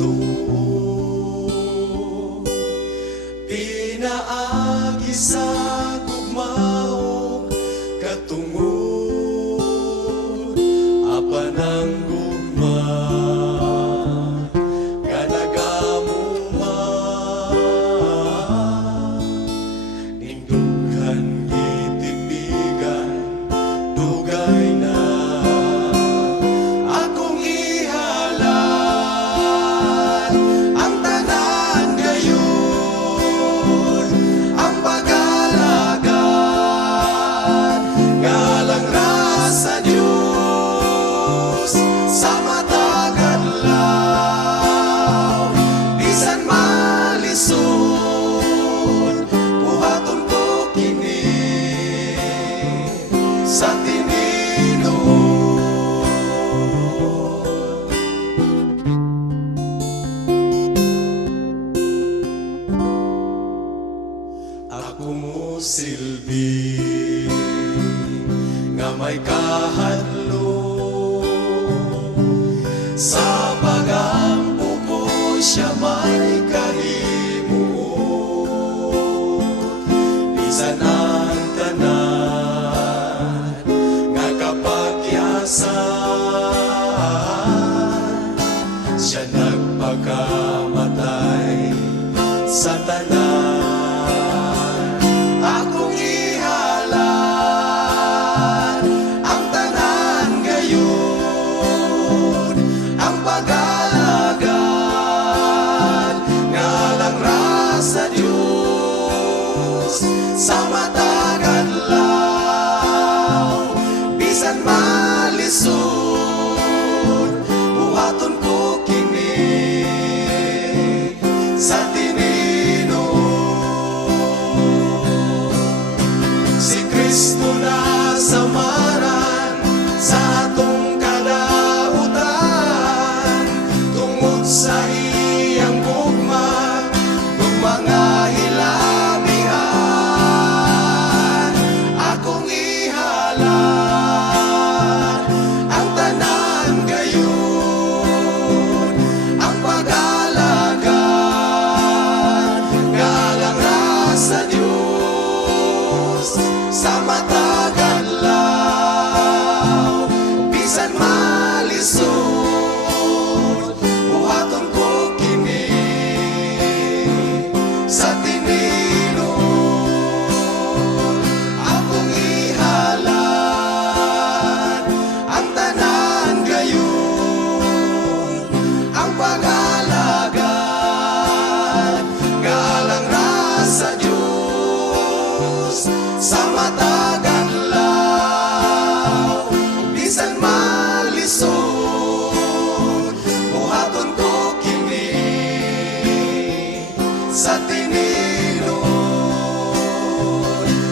tuo pinaagi sa gugmao katungod apan ang gugma kanagamo man indughan gitibigan dugay na akong ihalad ang tanan gayon ang pag-alagad ngalang rasa Diyos sa matag adlaw bisan malisod buhaton ko kini sa ako mo silbi nga may kahadlo sa pagampo ko siya may kahimo bisan ang tanan nga kapagyasan siya nagpakamatay sa tanan akong ihalad ang tanan gayon ang pag-alagad ngalang rasa Diyos sa matag adlaw bisan malisod buhaton ko kini sa Kristo na samaran sa atong kadautan tungod sa iyang gugma mga hilabihan akong ihalad ang tanan gayon ang pag-alagad ngalang rasa Diyos sa matag adlaw bisan malisod buhaton ko kini sa tininon akong ihalad ang tanan gayon ang pag-alagad ngalang rasa Diyos sa matag adlaw bisan malisod buhaton ko kini sa tininon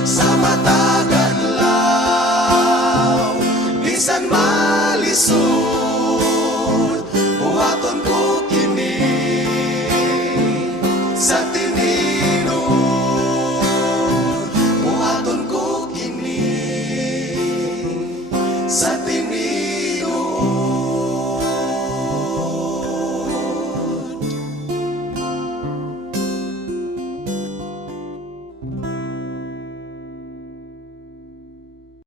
sa matag adlaw bisan malisod buhaton ko kini sa sa